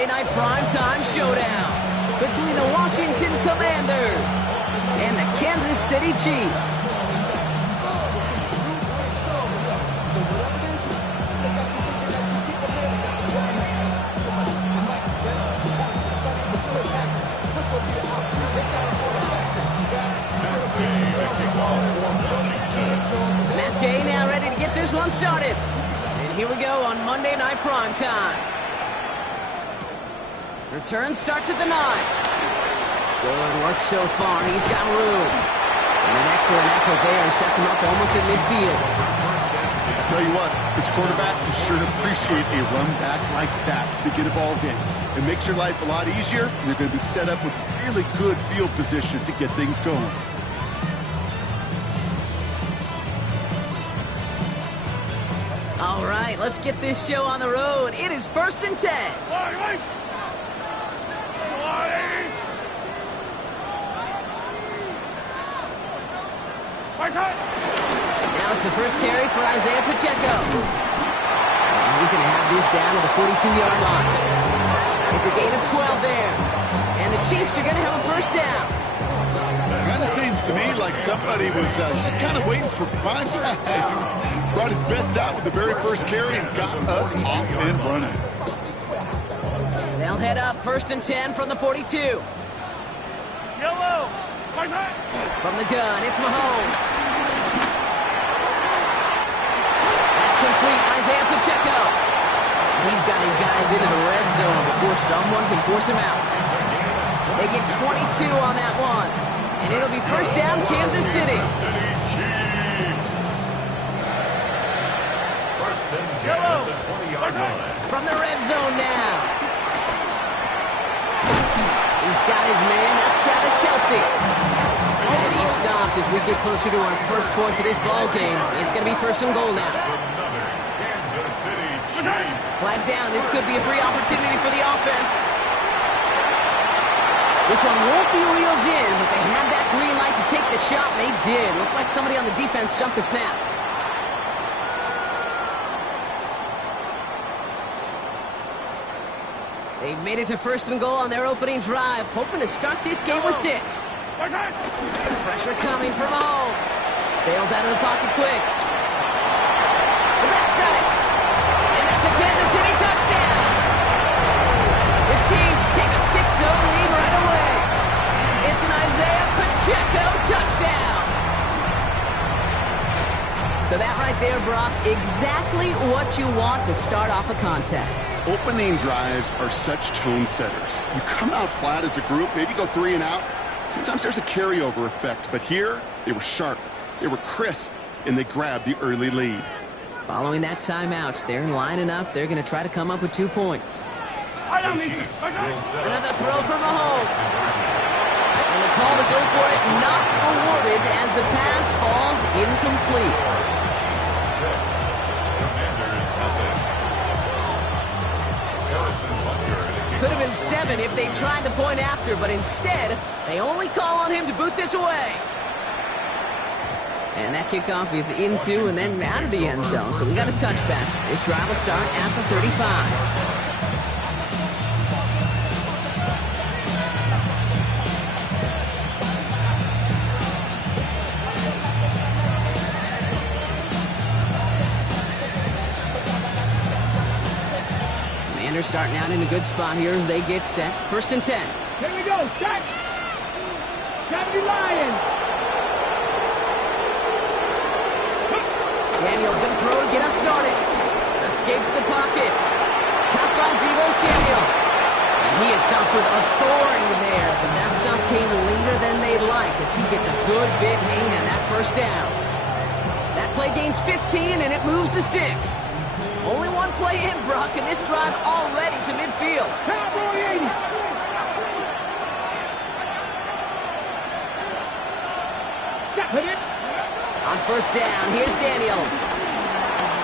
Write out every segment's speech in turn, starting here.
Monday Night Primetime Showdown between the Washington Commanders and the Kansas City Chiefs. Matt Gay now ready to get this one started. And here we go on Monday Night Primetime. Return starts at the 9. Good work so far. He's got room. And an excellent effort there sets him up almost at midfield. I'll tell you what, this quarterback will sure appreciate a run back like that to begin a ball game. It makes your life a lot easier, and they're going to be set up with really good field position to get things going. All right, let's get this show on the road. It is 1st and 10. Now it's the first carry for Isaiah Pacheco. And he's going to have this down to the 42-yard line. It's a gain of 12 there. And the Chiefs are going to have a first down. Kind of seems to me like somebody was just kind of waiting for prime time. Brought his best out with the very first carry and got us off and running. They'll head up 1st and 10 from the 42. Yellow. From the gun, it's Mahomes. That's complete, Isaiah Pacheco. He's got his guys into the red zone before someone can force him out. They get 22 on that one. And it'll be first down, Kansas City. First and 10 at the 20-yard line. From the red zone now. He's got his man, that's Travis Kelce. And he's stopped as we get closer to our first point to this ball game. It's going to be 1st and goal now. Another Kansas City Chiefs. Flag down, this could be a free opportunity for the offense. This one won't be reeled in, but they had that green light to take the shot, and they did. Looked like somebody on the defense jumped the snap. They've made it to 1st and goal on their opening drive, hoping to start this game with 6. Pressure coming from Mahomes. Bails out of the pocket quick. The Bats got it. And that's a Kansas City touchdown. The Chiefs take a 6-0 lead right away. It's an Isaiah Pacheco touchdown. So that right there, Brock, exactly what you want to start off a contest. Opening drives are such tone setters. You come out flat as a group, maybe go 3 and out. Sometimes there's a carryover effect, but here they were sharp, they were crisp, and they grabbed the early lead. Following that timeout, they're lining up. They're going to try to come up with 2 points. Another throw for Mahomes. And the call to go for it not awarded as the pass falls incomplete. Could have been 7 if they tried the point after, but instead, they only call on him to boot this away. And that kickoff is into and then out of the end zone, so we got a touchback. This drive will start at the 35. Starting out in a good spot here as they get set. 1st and 10. Here we go. Set. Gravity Lion. Daniel's going to throw to get us started. Escapes the pocket. Caught by Deebo Samuel. And he is stopped with authority there, but that stop came later than they'd like as he gets a good bit in hand. That first down. That play gains 15 and it moves the sticks. Only one play in, Brock, and this drive already to midfield. Cowboy 80. On 1st down, here's Daniels.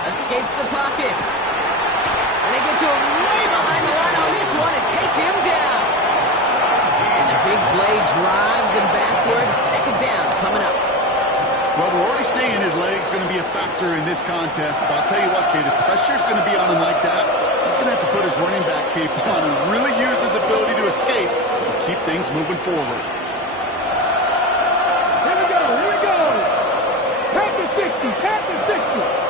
Escapes the pocket. And they get to him way behind the line on this one and take him down. And the big play drives them backwards. 2nd down coming up. Well, we're already seeing his legs going to be a factor in this contest. But I'll tell you what, kid, if pressure's going to be on him like that, he's going to have to put his running back cape on and really ability to escape and keep things moving forward. Here we go, here we go. Tap the 60, tap the 60.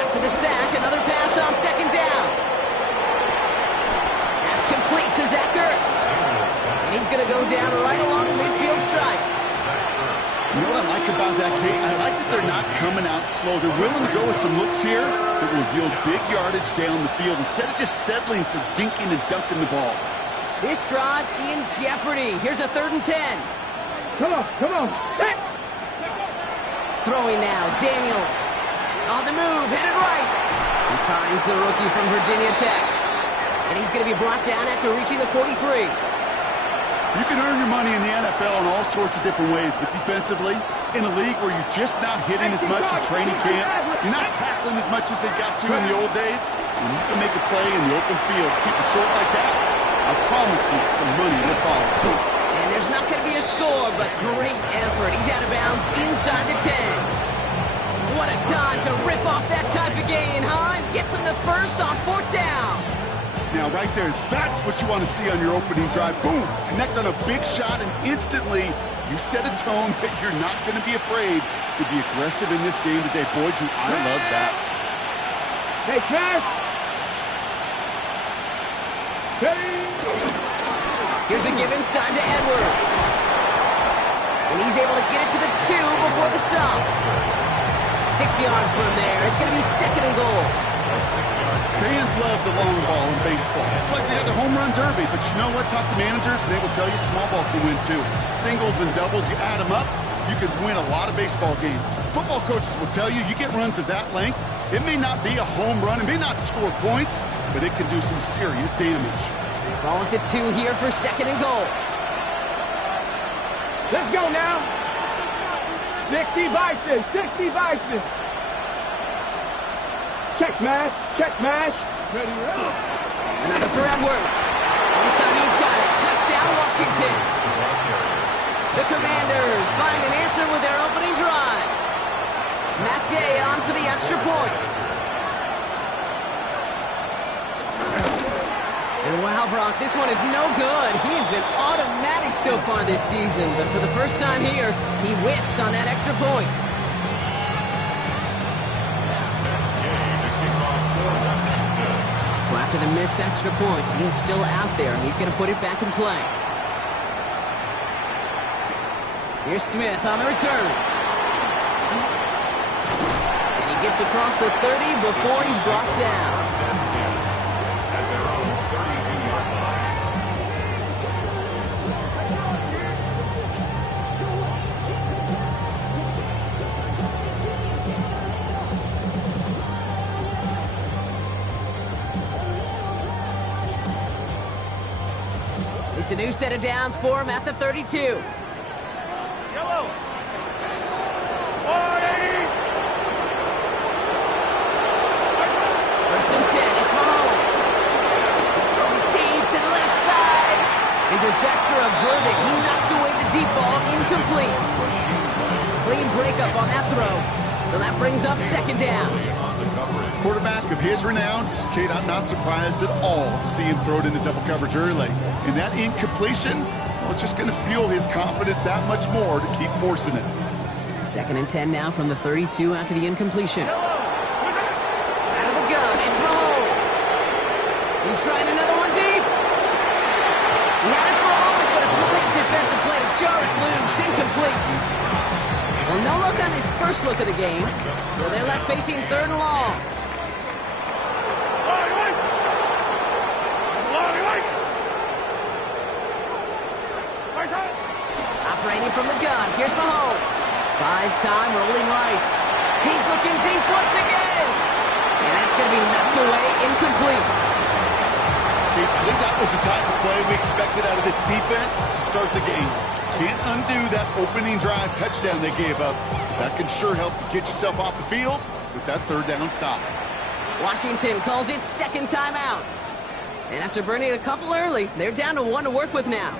After the sack, another pass on second down. That's complete to Zach Ertz. And he's going to go down right along the midfield stripe. You know what I like about that, Kate? I like that they're not coming out slow. They're willing to go with some looks here that will yield big yardage down the field instead of just settling for dinking and dunking the ball. This drive in jeopardy. Here's a 3rd and 10. Come on, come on. Hey. Throwing now, Daniels. On the move, headed right. He finds the rookie from Virginia Tech. And he's going to be brought down after reaching the 43. You can earn your money in the NFL in all sorts of different ways, but defensively, in a league where you're just not hitting as much in training camp, you're not tackling as much as they got to in the old days, when you can make a play in the open field, keep it short like that, I promise you some money will follow. And there's not going to be a score, but great effort. He's out of bounds inside the 10. What a time to rip off that type of gain, huh? And gets him the first on 4th down. Now, right there, that's what you want to see on your opening drive. Boom! Connect on a big shot, and instantly you set a tone that you're not going to be afraid to be aggressive in this game today. Boy, do I love that. Hey, Cash. Steady. Here's a give inside to Edwards. And he's able to get it to the 2 before the stop. 6 yards from there. It's going to be 2nd and goal. Fans love the long ball in baseball. It's like they got the home run derby, but you know what? Talk to managers, and they will tell you small ball can win too. Singles and doubles, you add them up, you can win a lot of baseball games. Football coaches will tell you, you get runs of that length, it may not be a home run, it may not score points, but it can do some serious damage. Ball at the 2 here for 2nd and goal. Let's go now. 60 Bison, 60 Bison. Check smash, check smash. Ready, ready. Another for Edwards. And this time he's got it. Touchdown, Washington. The Commanders find an answer with their opening drive. Matt Gay on for the extra point. And wow, Brock, this one is no good. He has been automatic so far this season, but for the first time here, he whiffs on that extra point. So after the missed extra point, he's still out there, and he's going to put it back in play. Here's Smith on the return. And he gets across the 30 before he's brought down. It's a new set of downs for him at the 32. Yellow. 40. First and 10, it's Mahomes. He's throwing deep to the left side. A disaster averted. He knocks away the deep ball, incomplete. Clean breakup on that throw. So that brings up 2nd down. Quarterback of his renowns, Kate, I'm not surprised at all to see him throw it into double coverage early. And that incompletion, well, it's just going to fuel his confidence that much more to keep forcing it. 2nd and 10 now from the 32 after the incompletion. Out of the gun, it's Mahomes. He's trying another one deep. He had it for a moment, but a great defensive play to jar it loose, incomplete. Well, no look on his first look of the game, so they're left facing 3rd and long. Operating from the gun, here's Mahomes. Buys time, rolling right. He's looking deep once again. And that's going to be knocked away, incomplete. I think that was the type of play we expected out of this defense to start the game. Can't undo that opening drive touchdown they gave up. That can sure help to get yourself off the field with that 3rd down stop. Washington calls it 2nd timeout. And after burning a couple early, they're down to 1 to work with now.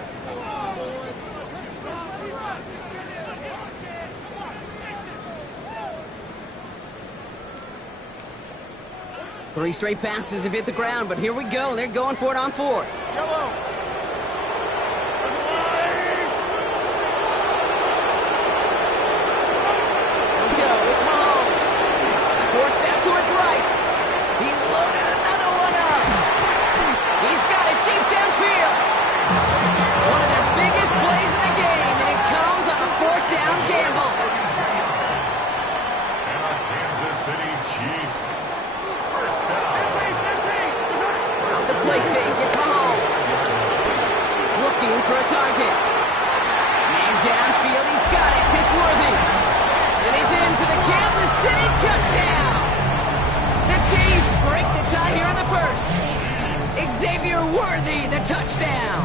3 straight passes have hit the ground, but here we go. They're going for it on 4th. Yellow. It's Mahomes. Forced out to his right. He's loaded another one up. He's got it deep downfield. One of their biggest plays in the game, and it comes on a 4th down gamble. And the Kansas City Chiefs. First down. Off the play fake, it's Mahomes. Looking for a target. Man downfield, he's got it. It's Worthy. And he's in for the Kansas City touchdown. The Chiefs break the tie here in the 1st. Xavier Worthy, the touchdown.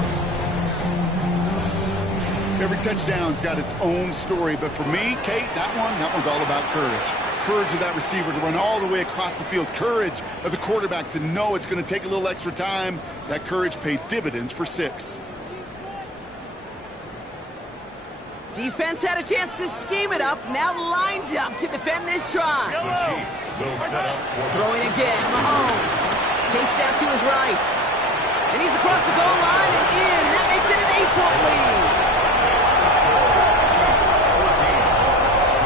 Every touchdown's got its own story, but for me, Kate, that one's all about courage. Courage of that receiver to run all the way across the field. Courage of the quarterback to know it's going to take a little extra time. That courage paid dividends for 6. Defense had a chance to scheme it up, now lined up to defend this drive. The Chiefs will set up for Throwing again, Mahomes. Chased out to his right. And he's across the goal line and in. That makes it an 8-point lead.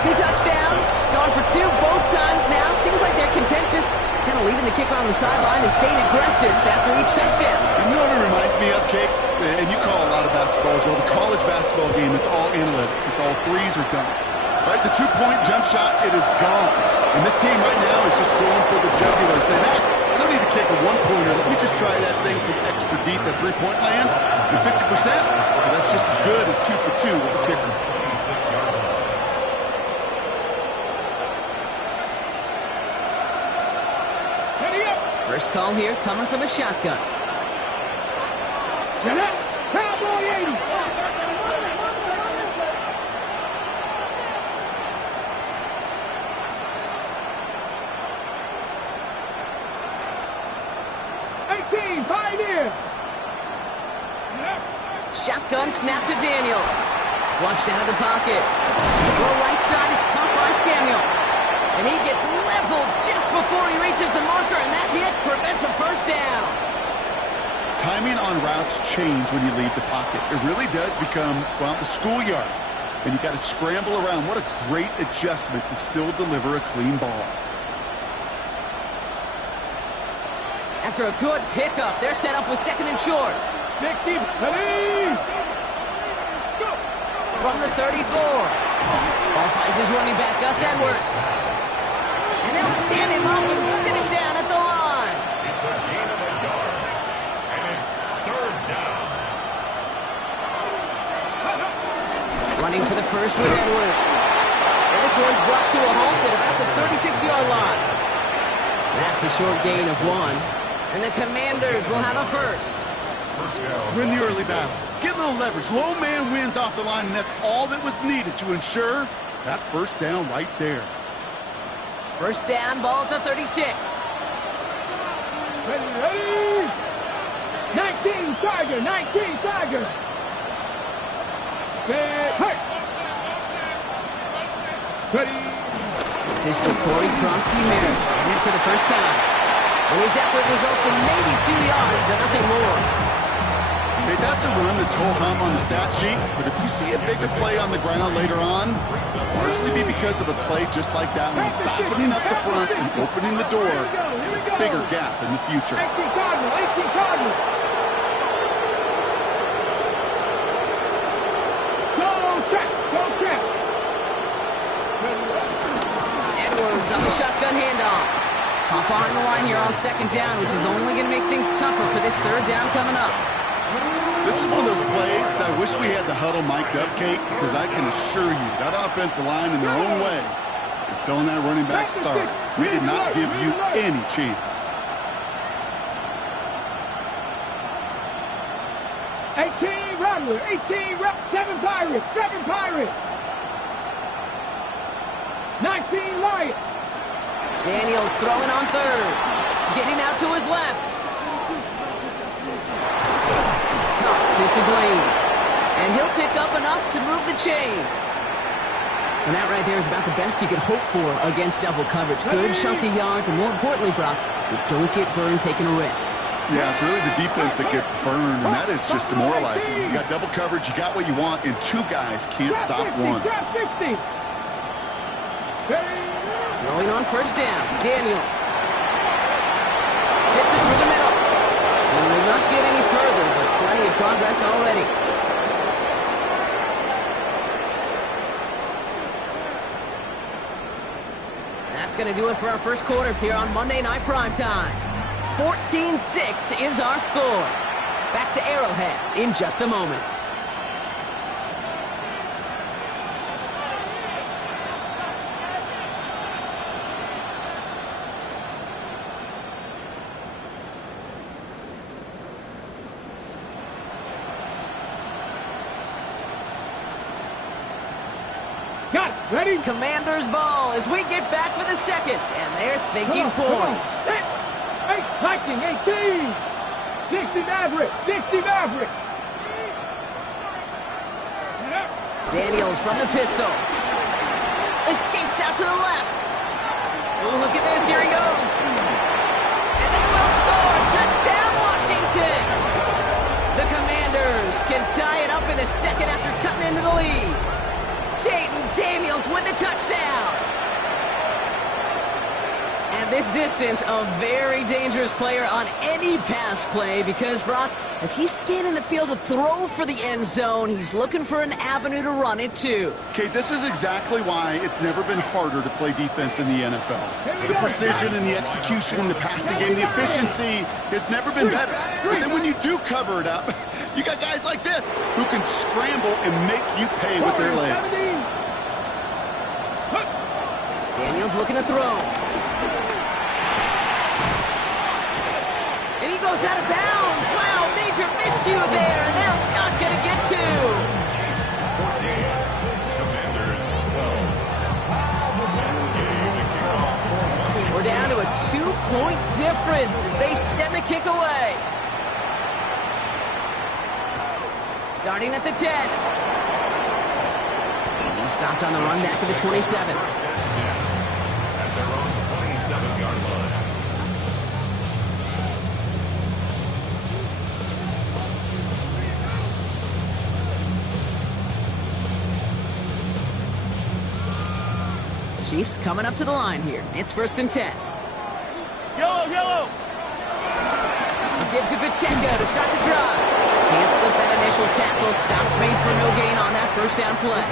2 touchdowns, gone for 2 both times now. Seems like they're content just kind of leaving the kicker on the sideline and staying aggressive after each touchdown. You know what it reminds me of, Kate? And you call a lot of basketball as well. The college basketball game, it's all analytics. It's all threes or dunks. Right? The 2-point jump shot, it is gone. And this team right now is just going for the jugular, saying, hey, I don't need to kick a 1-pointer. Let me just try that thing from extra deep at 3-point land. And 50%, well, that's just as good as 2 for 2 with the kicker. 26-yard line. First call here coming from the shotgun. Cowboy 80. Pioneer. Shotgun snap to Daniels. Flushed out of the pocket. The right side is caught by Samuel. And he gets leveled just before he reaches the marker, and that hit prevents a first down. Timing on routes change when you leave the pocket. It really does become, well, the schoolyard. And you got to scramble around. What a great adjustment to still deliver a clean ball. After a good pickup, they're set up with 2nd and short. From the 34. Ball finds his running back, Gus Edwards. And they'll stand him up and sit him down at the line. It's a gain of a yard. And it's 3rd down. Running for the first with Edwards. And this one's brought to a halt at about the 36-yard line. That's a short gain of 1. And the Commanders will have a first. Win the early battle. Get a little leverage. Low man wins off the line, and that's all that was needed to ensure that first down right there. First down, ball at the 36. Ready. 19 Tiger, 19 Tiger. Hurt. Ready. This is for Corey Kronsky-Merritt, in it for the first time. And his effort results in maybe 2 yards, but nothing more. Hey, that's a run that's ho-hum on the stat sheet, but if you see a bigger play on the ground later on, it'll largely be because of a play just like that one, softening up the front and opening the door for a bigger gap in the future. 18 Cardinal. Go check. Edwards on the shotgun handoff. Hop behind the line here on 2nd down, which is only going to make things tougher for this 3rd down coming up. This is one of those plays that I wish we had the huddle mic'd up, Kate, because I can assure you that offensive line in their own way is telling that running back, sorry, we did not give you any chance. 18 Rattler, 7 Pirates. 19 Lion. Daniels throwing on 3rd. Getting out to his left. Cuts, this is Lane. And he'll pick up enough to move the chains. And that right there is about the best you could hope for against double coverage. Good chunky yards, and more importantly, Brock, you don't get burned taking a risk. Yeah, it's really the defense that gets burned, and that is just demoralizing. You got double coverage, you got what you want, and two guys can't stop one. Throwing on first down, Daniels. Fits it through the middle. And will not get any further, but plenty of progress already. That's going to do it for our first quarter here on Monday Night Primetime. 14-6 is our score. Back to Arrowhead in just a moment. Got it. Ready? Commanders ball as we get back for the second, and they're thinking points. Hey, Viking, 18. 60 Maverick. 60 Maverick. Daniels from the pistol. Escapes out to the left. Oh, look at this. Here he goes. And they will score. Touchdown, Washington. The Commanders can tie it up in the second after cutting into the lead. Jayden Daniels with the touchdown. And this distance, a very dangerous player on any pass play because, Brock, as he's scanning the field to throw for the end zone, he's looking for an avenue to run it to. Okay, this is exactly why it's never been harder to play defense in the NFL. The precision and the execution in the passing game, the efficiency has never been better. But then when you do cover it up, you got guys like this who can scramble and make you pay with their legs. Daniels looking to throw. And he goes out of bounds. Wow, major miscue there, and they're not going to get to. Commanders 12. We're down to a 2-point difference as they send the kick away. Starting at the 10. And he stopped on the run back to the 27. At their own 27-yard line. Chiefs coming up to the line here. It's 1st and 10. Yellow. He gives it Pacheco to start the drive. Can't slip that initial tackle. Stops made for no gain on that first down play.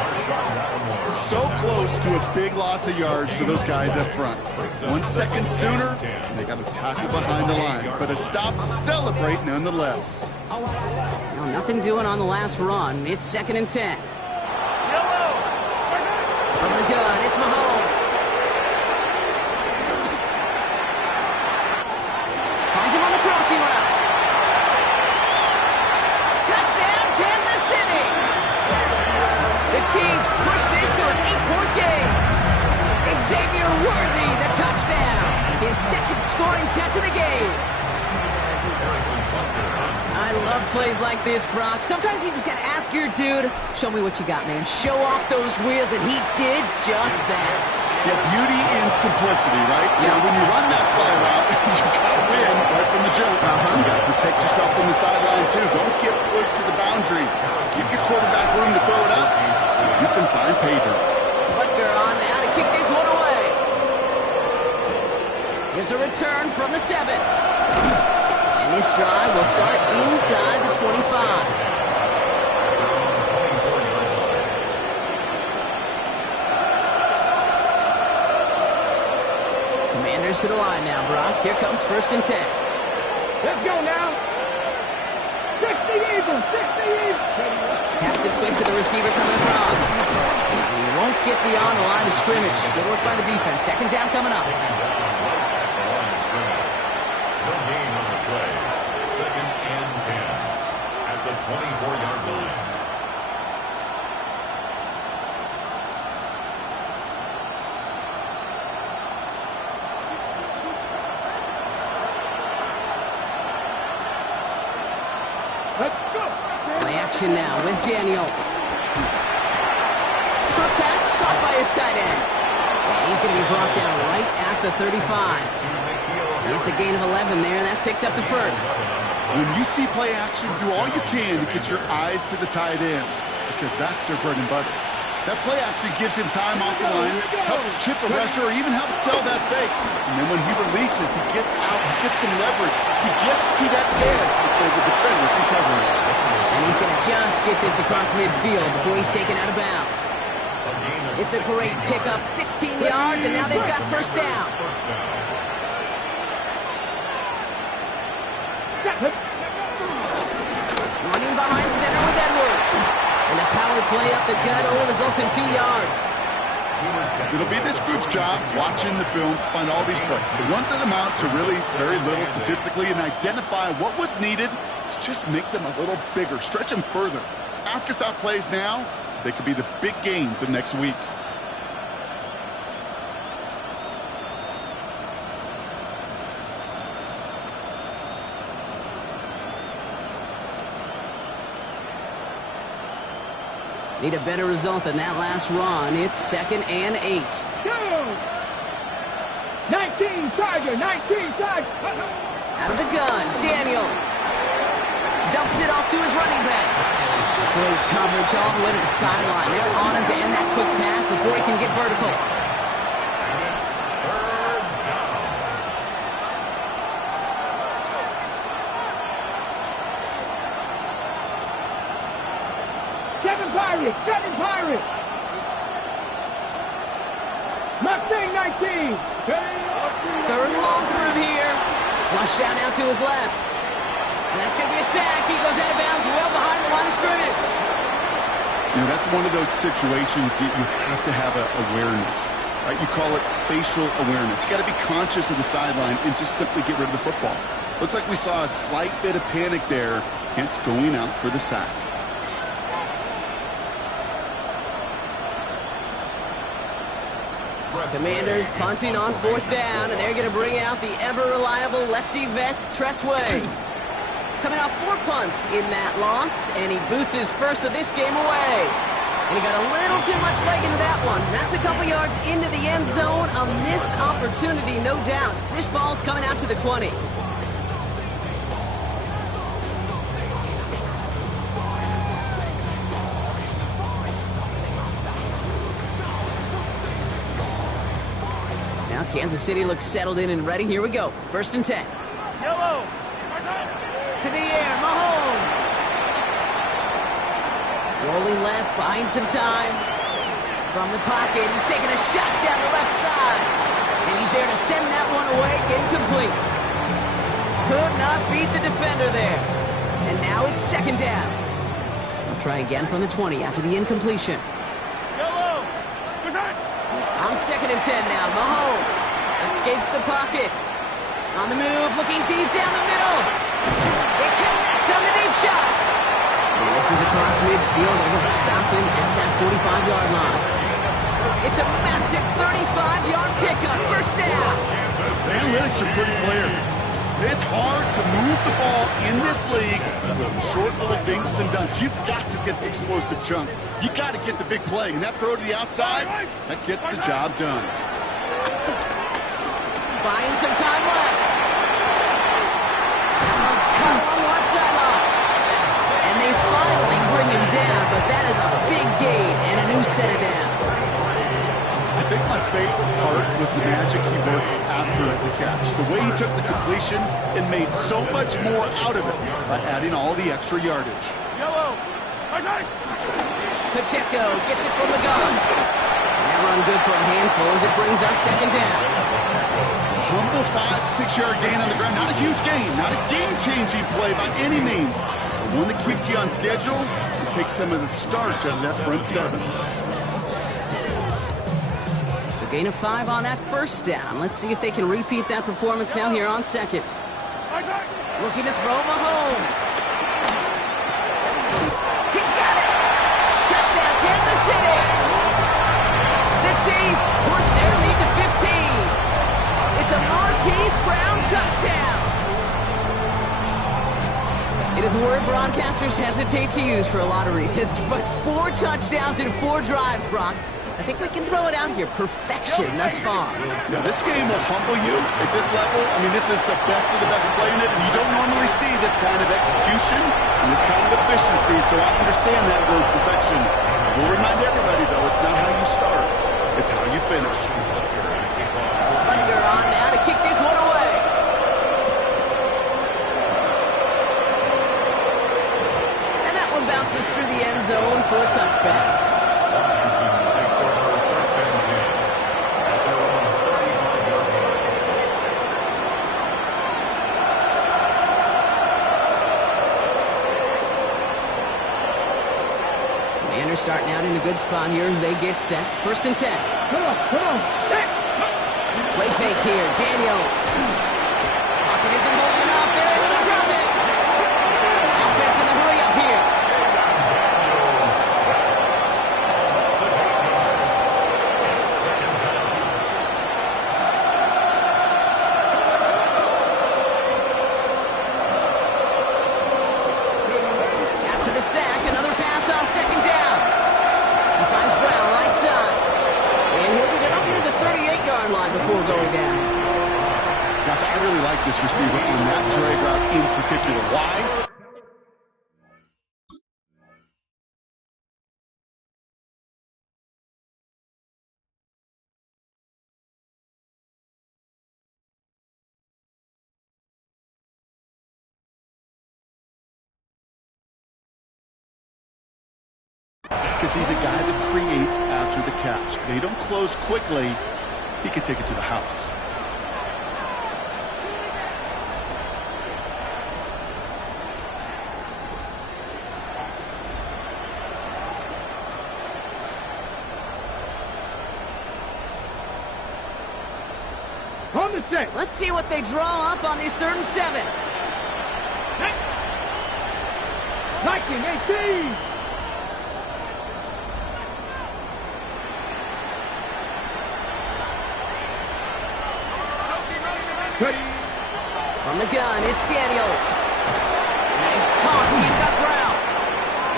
So close to a big loss of yards to those guys up front. 1 second sooner, they got a tackle behind the line. But a stop to celebrate nonetheless. Well, nothing doing on the last run. It's 2nd and 10. From the gun, it's Mahomes. Finds him on the crossing route. Touchdown, Kansas City! The Chiefs push this to an 8-point game. Xavier Worthy, the touchdown. His second scoring catch of the game. I love plays like this, Brock. Sometimes you just gotta ask your dude, show me what you got, man. Show off those wheels, and he did just that. Yeah, beauty and simplicity, right? Yeah. When you run that fly route, you gotta win right from the jump. You gotta protect yourself from the sideline, too. Don't get pushed to the boundary. Give your quarterback room to throw it up. You can find pay dirt. Butker on now to kick this one away. Here's a return from the 7. And this drive will start inside the 25. Commanders to the line now, Brock. Here comes 1st and 10. Let's go now. 60 Eagles. Taps it quick to the receiver coming across. And he won't get beyond the line of scrimmage. Good work by the defense. 2nd down coming up. No gain on the play. 2nd and 10 at the 24-yard line. Let's go. Play action now with Daniels. Short pass caught by this tight end. And he's going to be brought down right at the 35. It's a gain of 11 there, and that picks up the first. When you see play action, do all you can to get your eyes to the tight end, because that's their bread and butter. That play action gives him time off the line, helps chip a rusher, or even helps sell that fake. And then when he releases, he gets out, he gets some leverage. He gets to that edge before the defender can cover him. And he's going to just get this across midfield before he's taken out of bounds. It's a great pickup, 16 yards, and now they've got first down. Running behind center with Edwards. And the power play up the gut only results in 2 yards. It'll be this group's job watching the film to find all these plays. The ones that amount to really very little statistically and identify what was needed to just make them a little bigger, stretch them further. Afterthought plays now, they could be the big gains of next week. Need a better result than that last run. It's 2nd and 8. 19 Charger, 19 Charger. Out of the gun, Daniels. Dumps it off to his running back. Great coverage all the way to the sideline. They're on him to end that quick pass before he can get vertical. Seven Pirates. Mustang 19. 3rd and long for him here. Flush out now to his left. And that's going to be a sack. He goes out of bounds well behind the line of scrimmage. You know, that's one of those situations that you have to have awareness. Right? You call it spatial awareness. You got to be conscious of the sideline and just simply get rid of the football. Looks like we saw a slight bit of panic there, hence going out for the sack. Commanders punting on 4th down, and they're going to bring out the ever-reliable lefty vets, Tressway. Coming off 4 punts in that loss, and he boots his first of this game away. And he got a little too much leg into that one. That's a couple yards into the end zone. A missed opportunity, no doubt. This ball's coming out to the 20. Now Kansas City looks settled in and ready. Here we go. 1st and 10. Yellow. To the air, Mahomes. Rolling left, buying some time. From the pocket, he's taking a shot down the left side. And he's there to send that one away, incomplete. Could not beat the defender there. And now it's 2nd down. They'll try again from the 20 after the incompletion. Yellow. On 2nd and 10 now, Mahomes escapes the pocket. On the move, looking deep down the middle. They connect on the deep shot. And this is across midfield. They're going to stop him at that 45-yard line. It's a massive 35-yard pickup. 1st down. The analytics are pretty clear. It's hard to move the ball in this league with short little dinks and dunks. You've got to get the explosive chunk. You got to get the big play. And that throw to the outside, that gets the job done. Buying some time left. That one's cut on the left sideline. And they finally bring him down, but that is a big gain and a new set of downs. I think my favorite part was the magic he worked after the catch. The way he took the completion and made so much more out of it by adding all the extra yardage. Yellow. Pacheco gets it from the gun. And that run good for a handful as it brings up 2nd down. Humble 5-6-yard gain on the ground. Not a huge gain, not a game-changing play by any means. But one that keeps you on schedule and takes some of the starch out of that front 7. So gain of 5 on that 1st down. Let's see if they can repeat that performance now here on 2nd. Looking to throw Mahomes. He's got it! Touchdown, Kansas City! The Chiefs push their lead to 15. It's a Marquise Brown touchdown. It is a word broadcasters hesitate to use for a lot of reasons, but 4 touchdowns in 4 drives, Brock. I think we can throw it out here. Perfection thus far. Yeah, this game will humble you at this level. I mean, this is the best of the best playing it, and you don't normally see this kind of execution and this kind of efficiency, so I understand that word perfection. We'll remind everybody, though, it's not how you start, it's how you finish. Butker on now to kick this one away. And that one bounces through the end zone for a touchback. Washington takes over first and 10 at their own 35-yard line. Commanders starting out in a good spot here as they get set. First and 10. Come on, six. Play fake here. Daniels. Pocket isn't holding up. They're able to drop it. Offense in the hurry up here. After the sack, another pass on second down. He finds Brown right side. And he'll get it up near the 38-yard line before going down. Gosh, I really like this receiver on that drag route in particular. Why? Because he's a guy that creates after the catch. They don't close quickly. He could take it to the house. On the set. Let's see what they draw up on this 3rd and 7. 19-18. Ready. From the gun, it's Daniels. He's caught. He's got Brown.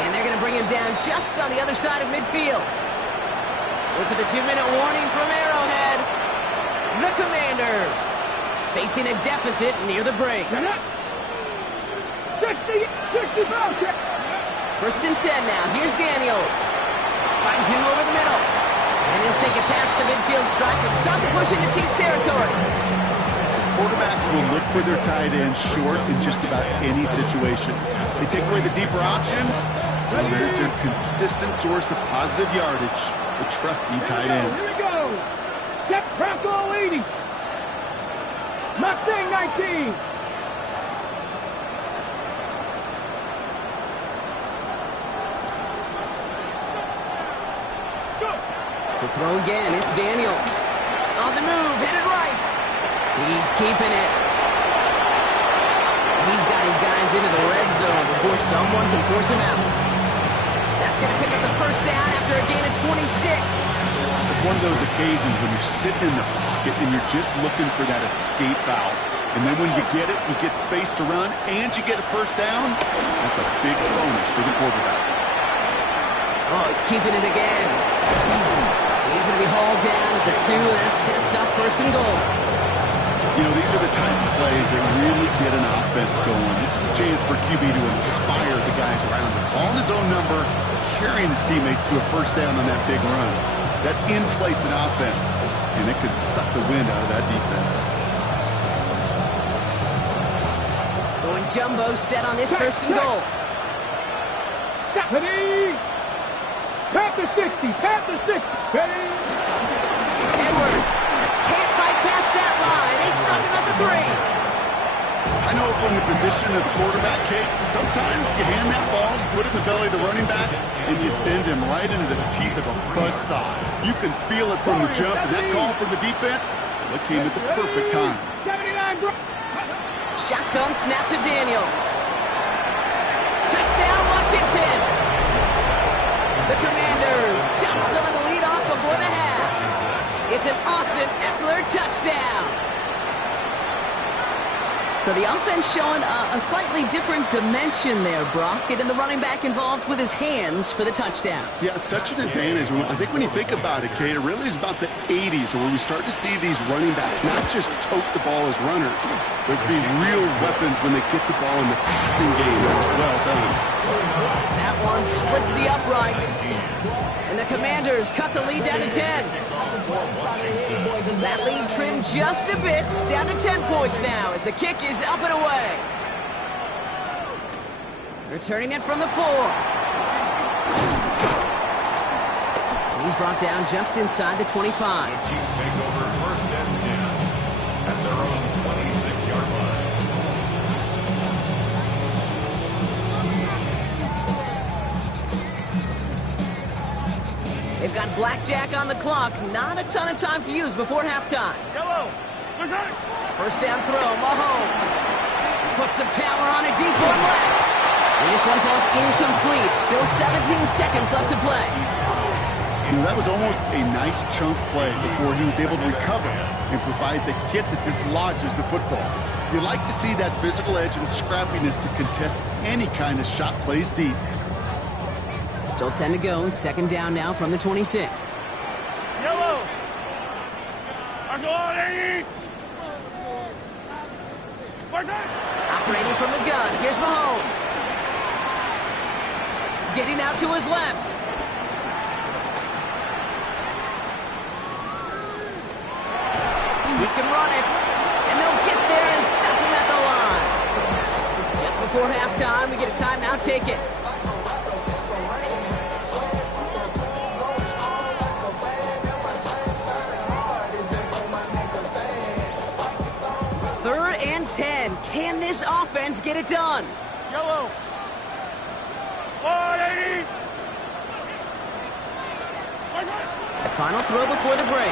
And they're going to bring him down just on the other side of midfield. We're to the 2-minute warning from Arrowhead. The Commanders facing a deficit near the break. 60, 65. First and 10 now. Here's Daniels. Finds him over the middle. And he'll take it past the midfield stripe and start the push into Chiefs territory. Quarterbacks will look for their tight end short in just about any situation. They take away the deeper options. Well, there's their consistent source of positive yardage, the trusty tight end. Here we go. Step Bronco 80. Mustang 19. To throw again, it's Daniels. On the move, hit it right. He's keeping it. He's got his guys into the red zone before someone can force him out. That's going to pick up the first down after a gain of 26. It's one of those occasions when you're sitting in the pocket and you're just looking for that escape valve. And then when you get it, you get space to run, and you get a first down. That's a big bonus for the quarterback. Oh, he's keeping it again. He's going to be hauled down at the 2, and that sets up first and goal. You know, these are the type of plays that really get an offense going. This is a chance for QB to inspire the guys around him. Calling his own number, carrying his teammates to a first down on that big run. That inflates an offense, and it could suck the wind out of that defense. Going jumbo set on this first and goal. Ready. Panther 60. Panther 60. Ready. Edwards can't fight past that line. They stop him at the 3. I know from the position of the quarterback, Kate, sometimes you hand that ball, you put it in the belly of the running back, and you send him right into the teeth of a buzzsaw. You can feel it from the jump, and that call from the defense, it came at the perfect time. 79. Shotgun snap to Daniels. Touchdown, Washington. The Commanders jump some of the lead off before the half. It's an Austin Ekeler touchdown. So the offense showing a slightly different dimension there, Brock, getting the running back involved with his hands for the touchdown. Yeah, such an advantage. I think when you think about it, Kate, it really is about the 80s where we start to see these running backs not just tote the ball as runners, but be real weapons when they get the ball in the passing game. That's well done. That one splits the uprights. And the Commanders cut the lead down to 10. That lead trimmed just a bit, down to 10 points now as the kick is up and away. Returning it from the 4. And he's brought down just inside the 25. The Chiefs take over first and 10 at their own 26-yard line. They've got blackjack on the clock. Not a ton of time to use before halftime. First down throw, Mahomes. Puts some power on it deep on left. And this one falls incomplete. Still 17 seconds left to play. You know, that was almost a nice chunk play before he was able to recover and provide the hit that dislodges the football. You like to see that physical edge and scrappiness to contest any kind of shot plays deep. Still 10 to go. Second down now from the 26. Yellow. Operating from the gun. Here's Mahomes. Getting out to his left. He can run it. And they'll get there and stop him at the line. Just before halftime, we get a timeout. Take it. Third and 10. Can this offense get it done? Yellow. 180. Final throw before the break.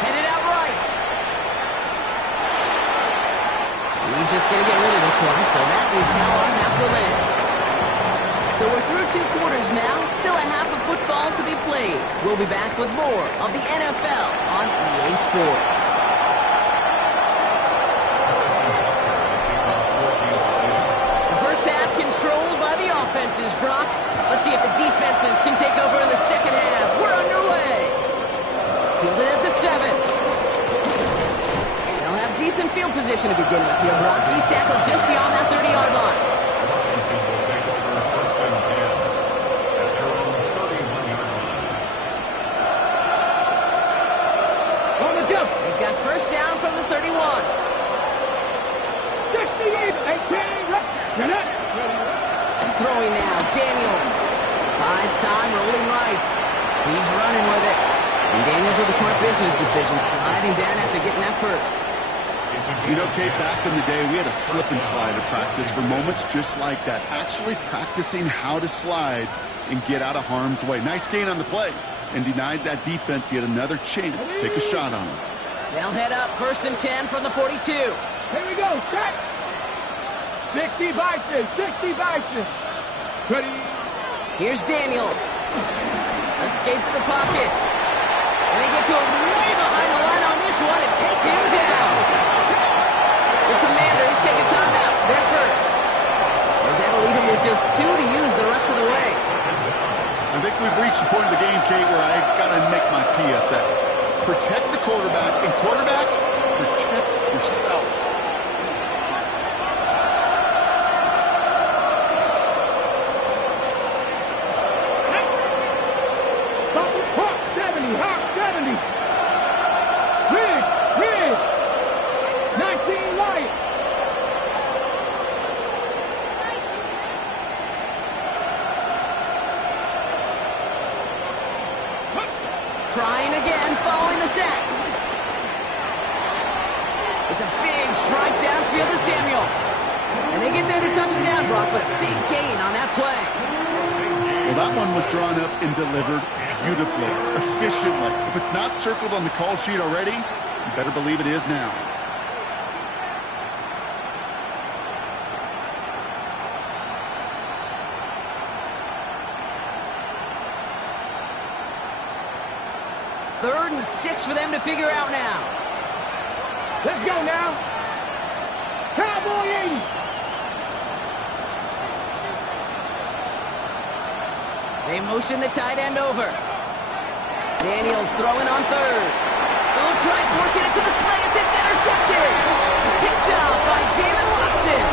Headed out right. He's just going to get rid of this one, so that is how our half will end. So we're through 2 quarters now. Still a half of football to be played. We'll be back with more of the NFL on EA Sports. Controlled by the offenses, Brock. Let's see if the defenses can take over in the second half. We're underway. Fielded at the 7. They'll have decent field position to begin with here, Brock. He's tackled just beyond that 30-yard line. Washington will take over first and 10 at their own 31-yard line. On the jump. They've got first down from the 31. 68, 18. Throwing now, Daniels. Buys time, rolling right. He's running with it. And Daniels with a smart business decision, sliding down after getting that first. You know, Kate, back in the day, we had a slip and slide to practice for moments just like that. Actually practicing how to slide and get out of harm's way. Nice gain on the play. And denied that defense yet another chance to take a shot on him. They'll head up first and 10 from the 42. Here we go. Set. 60 Bison. 60 Bison. Ready. Here's Daniels. Escapes the pocket. And they get to him way behind the line on this one and take him down. The Commanders take a timeout. They're first. As that'll leave him with just 2 to use the rest of the way. I think we've reached the point of the game, Kate, where I got to make my PSA. Protect the quarterback, and quarterback, protect yourself. Hawk 70. Hawk 70. Ridge. 19 light. Trying again, following the sack. It's a big strike downfield to Samuel. And they get there to touch him down, Brock, but a big gain on that play. Well, that one was drawn up and delivered beautifully, efficiently. If it's not circled on the call sheet already, you better believe it is now. Third and 6 for them to figure out now. Let's go now. Cowboy 80. They motion the tight end over. Daniels throwing on third. Oh, try forcing it to the slants. It's intercepted. Picked up by Jalen Watson.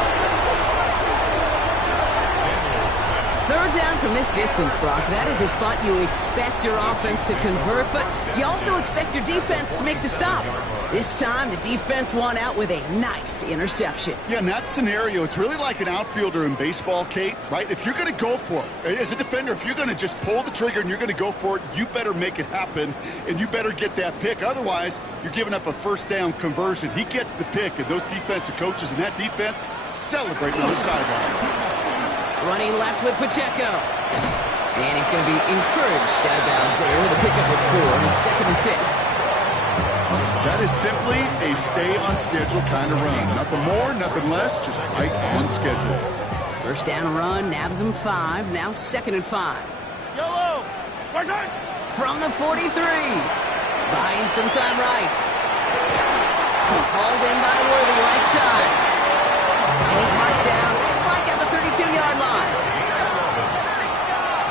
Third down from this distance, Brock. That is a spot you expect your offense to convert, but you also expect your defense to make the stop. This time, the defense won out with a nice interception. Yeah, in that scenario, it's really like an outfielder in baseball, Kate, right? If you're going to go for it, as a defender, if you're going to just pull the trigger and you're going to go for it, you better make it happen, and you better get that pick. Otherwise, you're giving up a first down conversion. He gets the pick, and those defensive coaches and that defense celebrating on the sidelines. Running left with Pacheco. And he's going to be encouraged out of bounds there with a pickup of 4, and it's 2nd and 6. That is simply a stay-on-schedule kind of run. Nothing more, nothing less, just right on schedule. First down run, nabs him 5, now 2nd and 5. Yellow. From the 43. Buying some time right. Hauled in by Worthy, right side. And he's marked down, looks like at the 32-yard line.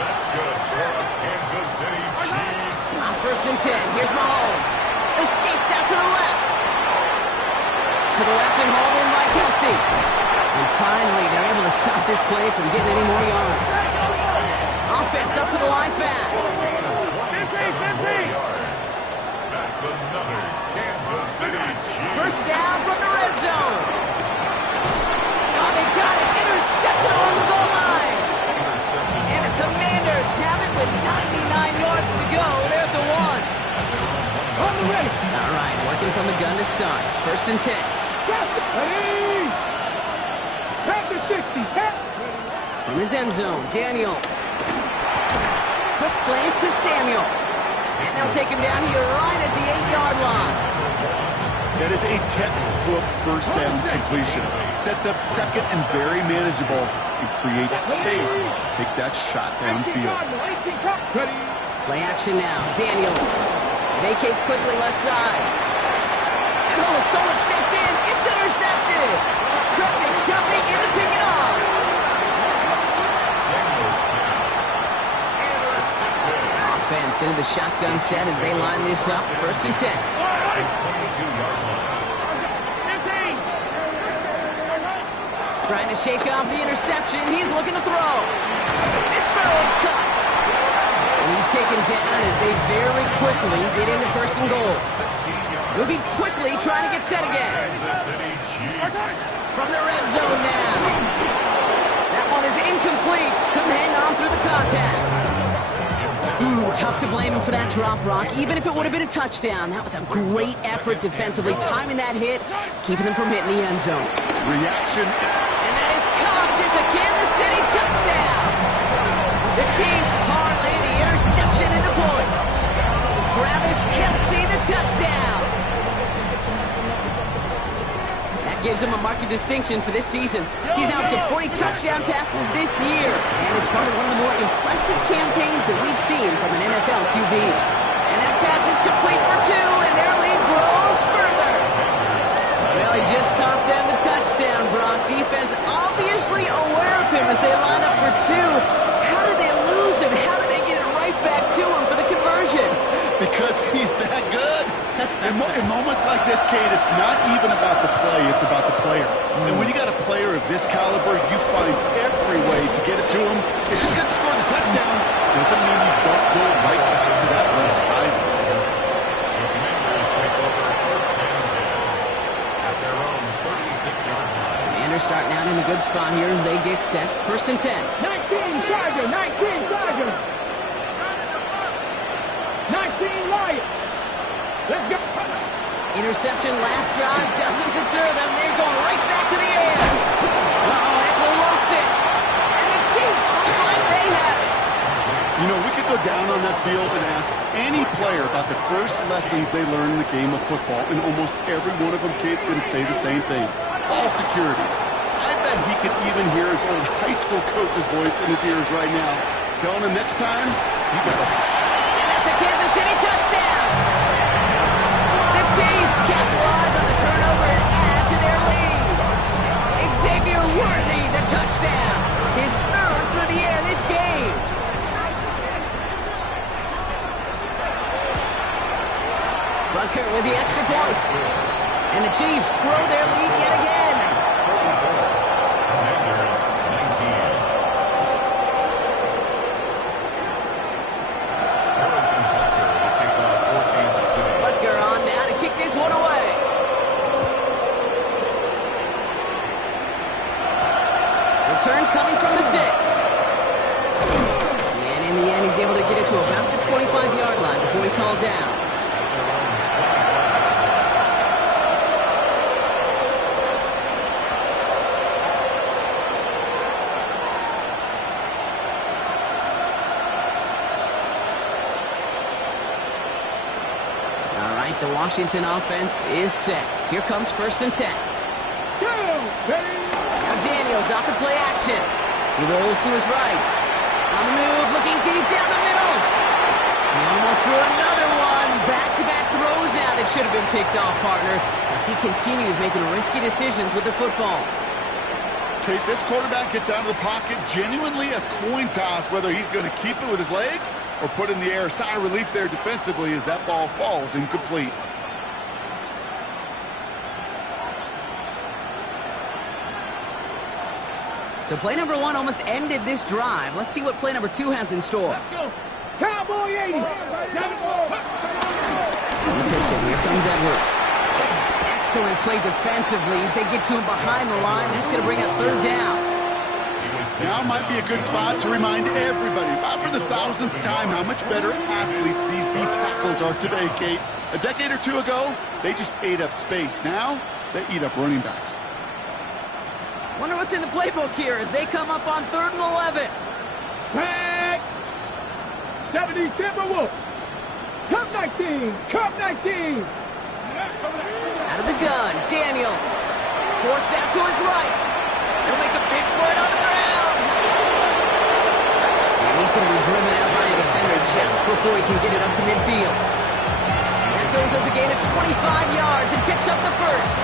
That's good for the Kansas City Chiefs. On 1st and 10, here's Mahomes. Escapes out to the left. To the left and hauled in by Kelsey. And finally, they're able to stop this play from getting any more yards. Offense up to the line fast. 15. That's another Kansas City Chiefs. First down from the red zone. Oh, they got it. Intercepted on the goal line. And the Commanders have it with 99 yards to go. They're at the 1. On the ready. All right, working from the gun to Sons. 1st and 10. Ready. Back to 60. Back. From his end zone, Daniels. Quick slant to Samuel. And they'll take him down here right at the 8-yard line. That is a textbook first down completion. Sets up second and very manageable and creates space to take that shot downfield. Ready. Play action now. Daniels vacates quickly left side. And oh, someone stepped in. It's intercepted. Trent McDuffie in to pick it up. Offense into the shotgun set as they line this up. 1st and 10. 22-yard line. Trying to shake off the interception. He's looking to throw. This throw is caught. And he's taken down as they very quickly get into 1st and goal. Moving quickly, trying to get set again. Kansas City Chiefs. From the red zone now. That one is incomplete. Couldn't hang on through the contact. Tough to blame him for that drop, Rock. Even if it would have been a touchdown, that was a great effort defensively, timing that hit, keeping them from hitting the end zone. Reaction. And that is caught. It's a Kansas City touchdown. The Chiefs parlay the interception into points. Travis Kelce, the touchdown. That gives him a marked distinction for this season. He's now up to 40 touchdown passes this year. And it's probably one of the more impressive campaigns that we've seen from an NFL QB. And that pass is complete for 2, and their lead grows further. Well, he just caught them the touchdown, Brock. Defense obviously aware of him as they line up for 2. How did they lose him? How did they get it right back to him for the conversion? Because he's that good. In moments like this, Kate, it's not even about the play, it's about the player. And when you got a player of this caliber, you find every way to get it to him. It just gets scored a touchdown doesn't mean you don't go right back to that well. The Commanders take over 1st and 10 at their own 36-yard line. Commanders starting out in a good spot here as they get set. 1st and 10. 19 Tiger. 19 Tiger. 19 Lion. Let's go. Interception last drive doesn't deter them. They're going right back to the air. Uh-oh, Eckler lost it. And the Chiefs look like they have it. You know, we could go down on that field and ask any player about the first lessons they learned in the game of football, and almost every one of them, Kate's going to say the same thing. Ball security. I bet he could even hear his old high school coach's voice in his ears right now, telling him next time, you got to... And that's a Kansas City touchdown. The Chiefs capitalize on the turnover and add to their lead. right. And the Chiefs grow their lead yet again. Commanders 19. Harrison Butker will kick off for Kansas City. Butker on now to kick this one away. Return coming from the 6. And in the end, he's able to get it to about the 25-yard line before he's hauled down. All right, the Washington offense is set. Here comes 1st and 10. Now Daniels off the play action. He rolls to his right. On the move, looking deep down the middle. He almost threw another one. Back-to-back throws now that should have been picked off, partner, as he continues making risky decisions with the football. Kate, this quarterback gets out of the pocket, genuinely a coin toss whether he's going to keep it with his legs or put in the air. Sigh of relief there defensively as that ball falls incomplete. So play number 1 almost ended this drive. Let's see what play number 2 has in store. Let's go. Cowboy 80. On the pistol, here comes Edwards. Excellent play defensively as they get to him behind the line. That's going to bring up 3rd down. Now might be a good spot to remind everybody, about for the 1000th time, how much better athletes these D tackles are today, Kate. A decade or 2 ago, they just ate up space. Now, they eat up running backs. Wonder what's in the playbook here as they come up on 3rd and 11. Tag. 70 Timberwolves. Cup 19. Cup 19. Out of the gun, Daniels. Forced out to his right. He'll make a big play on the ground. And he's going to be driven out by a defender just before he can get it up to midfield. That goes as a gain of 25 yards and picks up the 1st.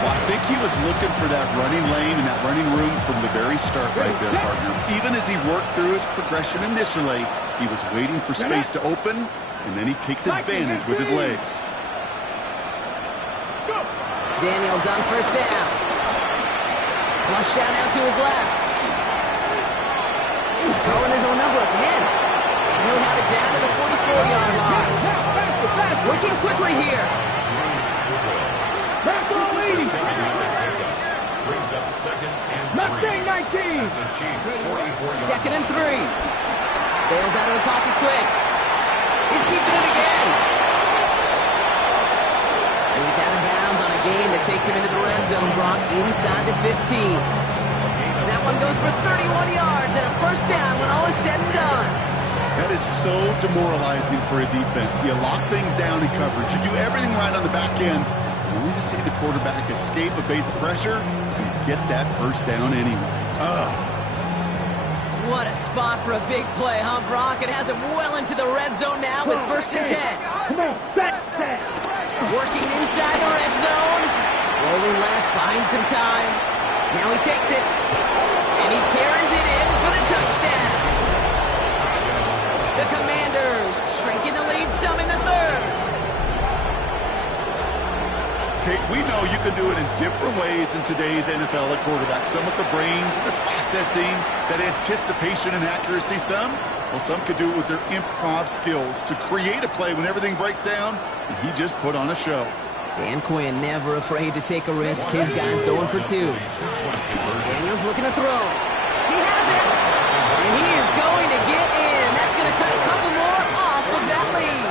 Well, I think he was looking for that running lane and that running room from the very start right there, partner. Even as he worked through his progression initially, he was waiting for space to open, and then he takes advantage with his legs. Daniels on 1st down. Flush down out to his left. He's calling his own number again. And he'll have it down to the 44-yard line. Working quickly here. Brings up 2nd and 3. Mustang 19. The Chiefs 44-yard 2nd and 3. Bails out of the pocket quick. He's keeping it again. And he's out of bounds on a gain that takes him into the red zone, Brock, inside the 15. That one goes for 31 yards and a 1st down when all is said and done. That is so demoralizing for a defense. You lock things down in coverage. You do everything right on the back end, only to see the quarterback escape, evade the pressure, and get that 1st down anyway. What a spot for a big play, huh, Brock? It has him well into the red zone now with 1st and 10. Come on, set. Working inside the red zone. Rolling left, buying some time. Now he takes it. And he carries it in for the touchdown. The Commanders shrinking the lead some in the 3rd. Kate, we know you can do it in different ways in today's NFL at quarterback. Some with the brains, the processing, that anticipation and accuracy. Some could do it with their improv skills to create a play when everything breaks down, and he just put on a show. Dan Quinn never afraid to take a risk. His guy's going for 2. Daniels looking to throw. He has it! And he is going to get in. That's going to cut a couple more off of that lead.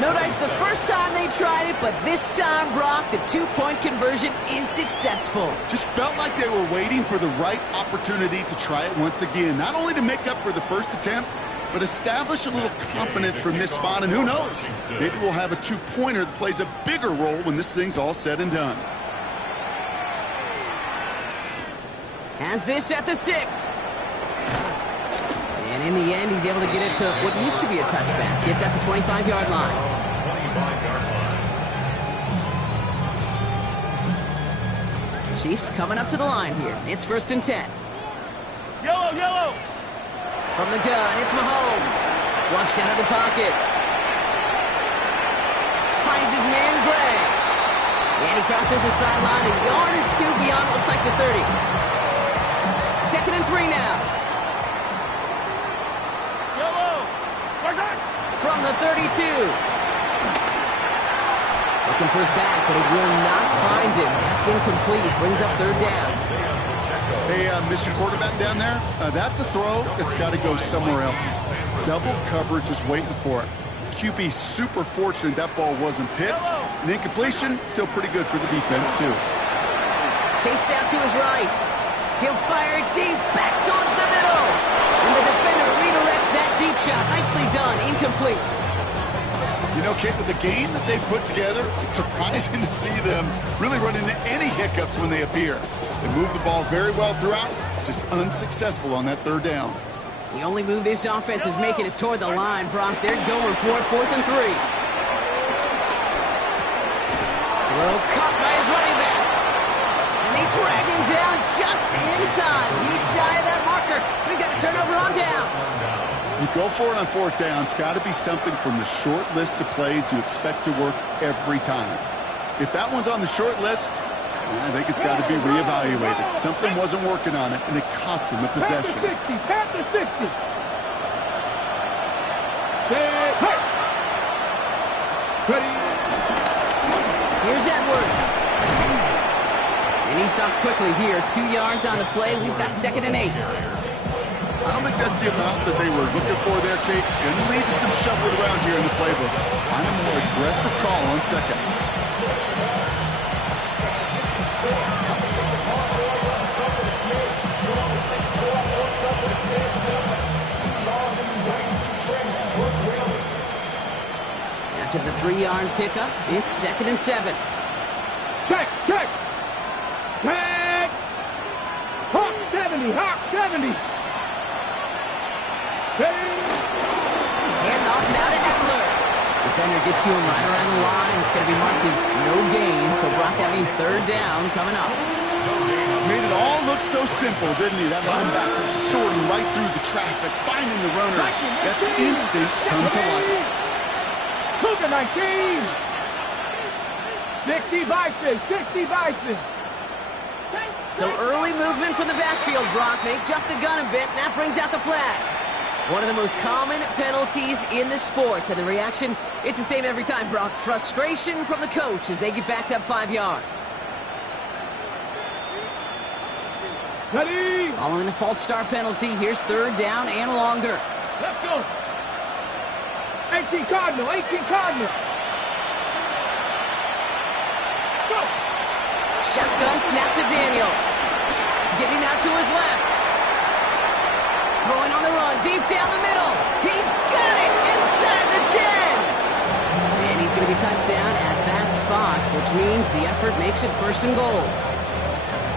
No dice the first time they tried it, but this time, Brock, the 2-point conversion is successful. Just felt like they were waiting for the right opportunity to try it once again. Not only to make up for the first attempt, but establish a little confidence from this spot. And who knows, maybe we'll have a 2-pointer that plays a bigger role when this thing's all said and done. Has this at the 6. And in the end, he's able to get it to what used to be a touchback. It's at the 25-yard line. 25-yard line. Chiefs coming up to the line here. It's 1st and 10. Yellow. From the gun, it's Mahomes. Flushed out of the pocket. Finds finds his man Gray. And he crosses the sideline a yard or two beyond, looks like the 30. 2nd and 3 now. From the 32. Looking for his back, but he will not find him. That's incomplete. Brings up 3rd down. Hey, Mr. Quarterback down there, that's a throw that's got to go somewhere else. Double coverage is waiting for it. QB super fortunate that ball wasn't picked. An incompletion, still pretty good for the defense, too. Chased out to his right. He'll fire it deep, back towards the middle. And the defender redirects that deep shot. Nicely done, incomplete. You know, Kate, with the game that they put together, it's surprising to see them really run into any hiccups when they appear. They move the ball very well throughout, just unsuccessful on that 3rd down. The only move this offense is making is toward the line, Brock. They're going for it, 4th and 3. Throw caught by his running back. And they drag him down just in time. He's shy of that marker. We've got a turnover on downs. You go for it on 4th down. It's got to be something from the short list of plays you expect to work every time. If that one's on the short list, I think it's got to be reevaluated. Something wasn't working on it, and it cost them a possession. Panther 60. Ready. Here's Edwards. And he stopped quickly here. 2 yards on the play. We've got 2nd and 8. I don't think that's the amount that they were looking for there, Kate. Going to lead to some shuffling around here in the playbook. Find a more aggressive call on 2nd. After the 3-yard pickup, it's 2nd and 7. Check. Hawk 70. Hand off now to Eckler. Defender gets to him right around the line. It's going to be marked as no gain. So, Brock, that means 3rd down coming up. Made it all look so simple, didn't he? That linebacker sorting right through the traffic, finding the runner. That's instinct come to life. Cougar 19. 60 Bison. So early movement from the backfield, Brock. They jumped the gun a bit, and that brings out the flag. One of the most common penalties in the sport. And the reaction, it's the same every time, Brock. Frustration from the coach as they get backed up 5 yards. Ready. Following the false start penalty, here's 3rd down and longer. Let's go. 18 Cardinal. Go. Shotgun snap to Daniels. Getting out to his left. Throwing on the run, deep down the middle. He's got it inside the 10. And he's going to be touchdown at that spot, which means the effort makes it 1st and goal.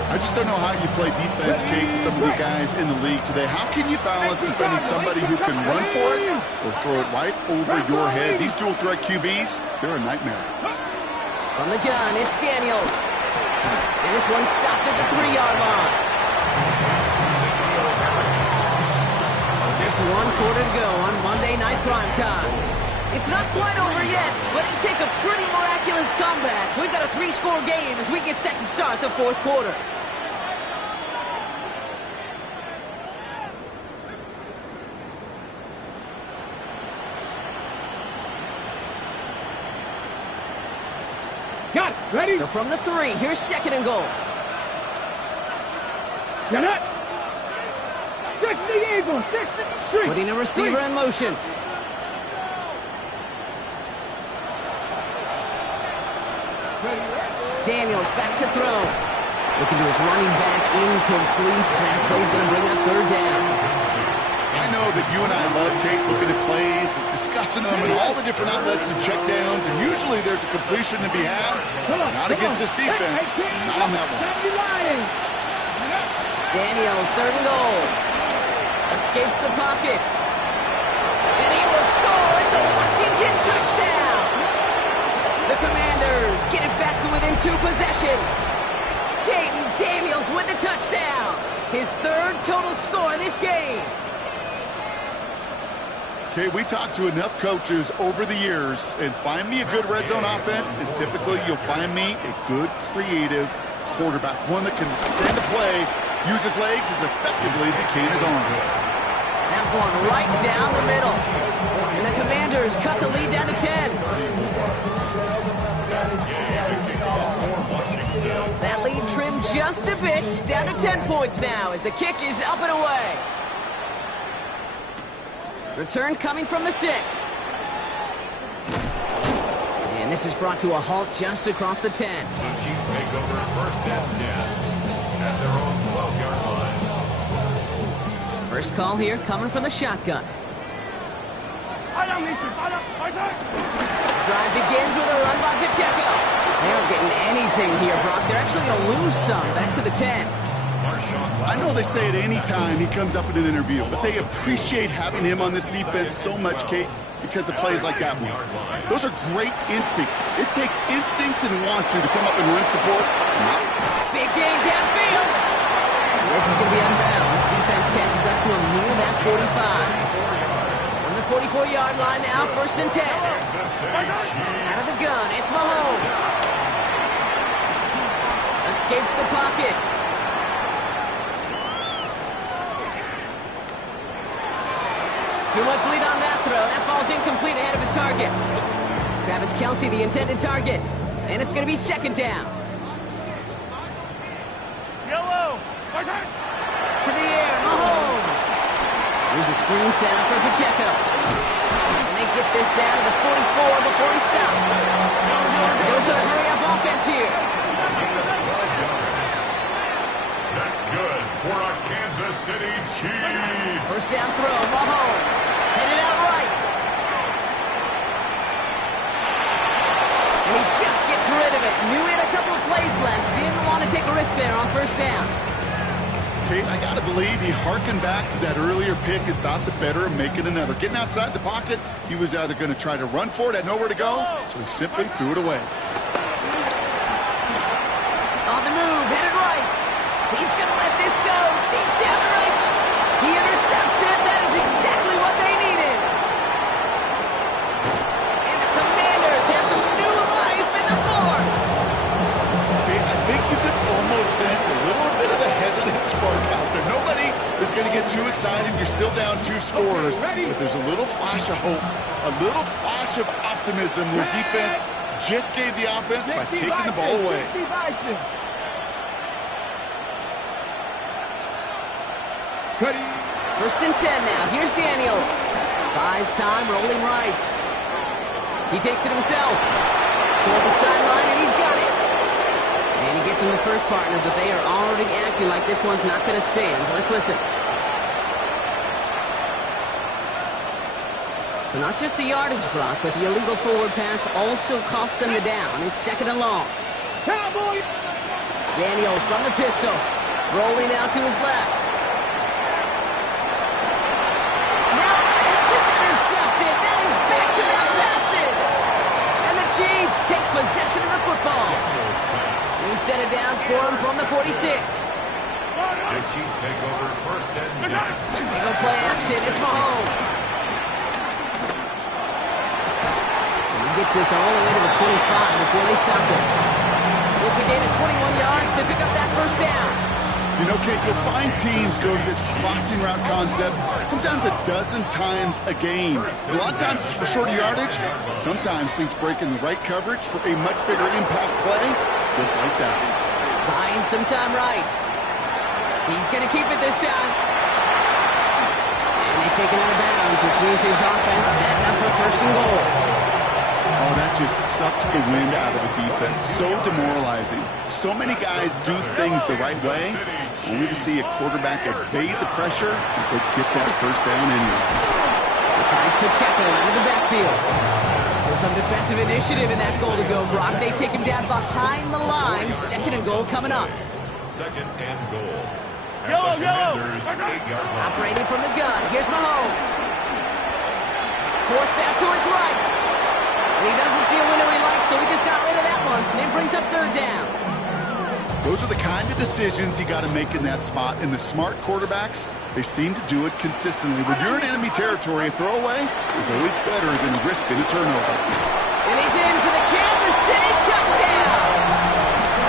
I just don't know how you play defense, Kate, with some of the guys in the league today. How can you balance defending somebody who can run for it or throw it right over your head? These dual threat QBs, they're a nightmare. From the gun, it's Daniels. And this one stopped at the 3-yard line. Just 1 quarter to go on Monday Night Primetime. It's not quite over yet, but it'd take a pretty miraculous comeback. We've got a 3-score game as we get set to start the 4th quarter. Got it. Ready. So from the 3, here's 2nd and goal. Get it. 60 Eagles. 60. Putting a receiver in motion. Daniels back to throw. Looking to his running back, incomplete. That play's going to bring up 3rd down. I know that you and I love, Kate, looking at plays, discussing them, and all the different outlets and checkdowns, and usually there's a completion to be had. Not against this defense. Not on that one. Daniels, 3rd and goal. Escapes the pocket. And he will score. It's a Washington touchdown. The Commanders get it back to within 2 possessions. Jayden Daniels with the touchdown. His 3rd total score in this game. Okay, we talked to enough coaches over the years, and find me a good red zone offense, and typically you'll find me a good creative quarterback, one that can extend the play, use his legs as effectively as he can his arm. That one right down the middle. And the Commanders cut the lead down to 10. That lead trimmed just a bit, down to 10 points now as the kick is up and away. Return coming from the 6. And this is brought to a halt just across the 10. The Chiefs take over first and 10 at their own 12-yard line. First call here coming from the shotgun. Drive begins with a run by Pacheco. They aren't getting anything here, Brock. They're actually going to lose some. Back to the 10. I know they say it any time he comes up in an interview, but they appreciate having him on this defense so much, Kate, because of plays like that one. Those are great instincts. It takes instincts and want to come up and run support. Big gain downfield. This is going to be unbound. Defense catches up to him near that 45. On the 44-yard line now, first and 10. Out of the gun, it's Mahomes. Escapes the pocket. Too much lead on that throw. That falls incomplete ahead of his target. Travis Kelce, the intended target. And it's going to be second down. Yellow. To the air, Mahomes. Here's a screen set up for Pacheco. And they get this down to the 44 before he stopped. Goes to the hurry-up offense here. That's good for a Kansas City Chiefs. First down throw, Mahomes. Headed out right. And he just gets rid of it. Knew he had a couple of plays left. Didn't want to take a risk there on first down. Kate, I got to believe he hearkened back to that earlier pick and thought the better of making another. Getting outside the pocket, he was either going to try to run for it, had nowhere to go, so he simply threw it away. On the move, headed right. He's going to let this go. Deep down the right. He intercepts it. That is exactly what they needed. And the Commanders have some new life in the fourth. Okay, I think you could almost sense a little bit of a hesitant spark out there. Nobody is going to get too excited. You're still down 2 scores, but there's a little flash of hope, a little flash of optimism. Their defense just gave the offense by taking the ball away. First and 10 now. Here's Daniels. Buys time, rolling right. He takes it himself. Toward the sideline, and he's got it. And he gets him the first partner, but they are already acting like this one's not going to stand. Let's listen. So not just the yardage block, but the illegal forward pass also cost them the down. It's second and long. Daniels from the pistol. Rolling out to his left. Intercepted. That is back-to-back passes. And the Chiefs take possession of the football. New set of downs for him from the 46. The Chiefs take over first and 10. They go play action. It's Mahomes. And he gets this all the way to the 25 before they stop him. It's a gain of 21 yards to pick up that first down. You know, Kate, you'll find teams go to this crossing route concept sometimes a dozen times a game. A lot of times it's for shorter yardage. Sometimes things break in the right coverage for a much bigger impact play, just like that. Buying some time right. He's going to keep it this time. And they take him out of bounds, which means his offense set up for first and goal. Oh, that just sucks the wind out of a defense. So demoralizing. So many guys do things the right way, only to see a quarterback evade the pressure and go get that first down anyway. He finds Pacheco out of the backfield. So some defensive initiative in that goal to go, Brock. They take him down behind the line. Second and goal coming up. Second and goal. Yellow. Operating from the gun. Here's Mahomes. Forced out to his right. And he doesn't see a window he likes, so he just got rid of that one. And it brings up third down. Those are the kind of decisions you got to make in that spot. And the smart quarterbacks, they seem to do it consistently. When you're in enemy territory, a throwaway is always better than risking a turnover. And he's in for the Kansas City touchdown.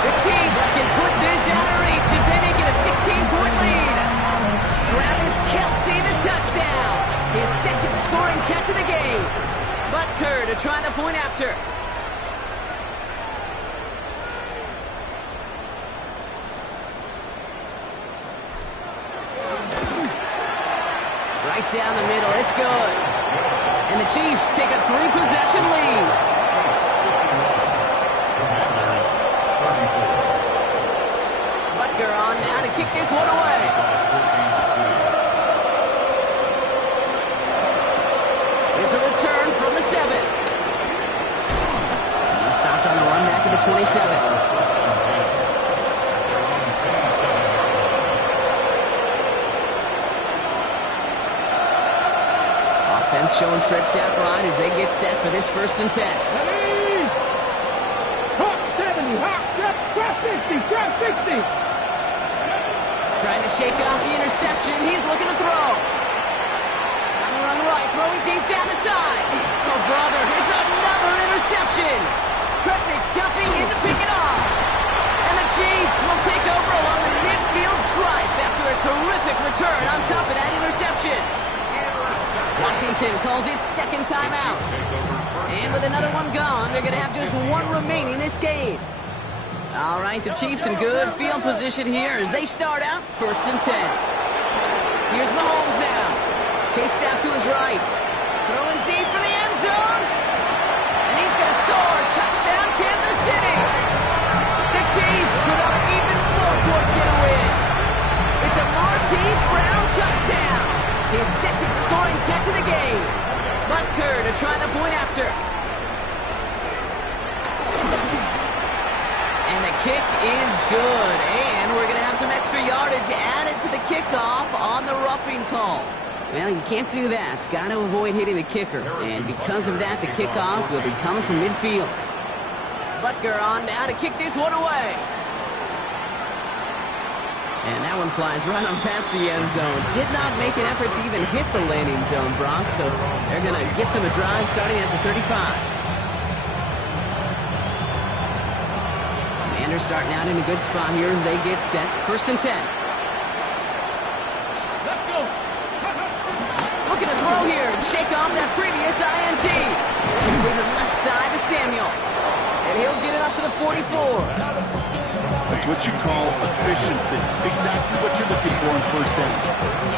The Chiefs can put this out of reach as they make it a 16-point lead. Travis Kelce, the touchdown. His second scoring catch of the game. Butker to try the point after. Right down the middle, it's good. And the Chiefs take a 3-possession lead. Butker on now to kick this one away. It's a return from the 7. He stopped on the run back at the 27. Offense showing trips out wide as they get set for this 1st and 10. Hawk 70, Hawk 60, 60. Trying to shake off the interception. He's looking to throw. On the run right, throwing deep down the side. Oh, brother, it's another interception. Trent McDuffie in to pick it off. And the Chiefs will take over along the midfield stripe after a terrific return on top of that interception. Washington calls it second timeout. And with another one gone, they're going to have just one remaining this game. All right, the Chiefs in good field position here as they start out 1st and 10. Here's Mahomes now. Chased out to his right. Throwing deep for the end zone. And he's going to score. Touchdown, Kansas City. The Chiefs put up even more points in a win. It's a Marquise Brown touchdown. His second scoring catch of the game. Butker to try the point after. And the kick is good. And we're going to have some extra yardage added to the kickoff on the roughing call. Well, you can't do that. Got to avoid hitting the kicker. And because of that, the kickoff will be coming from midfield. Butker on now to kick this one away. And that one flies right on past the end zone. Did not make an effort to even hit the landing zone, Brock. So they're going to gift him a drive starting at the 35. Commanders starting out in a good spot here as they get set. 1st and 10. Let's go. Looking to throw here. Shake off that previous INT. To the left side to Samuel. And he'll get it up to the 44. That's what you call efficiency. Exactly what you're looking for in 1st down.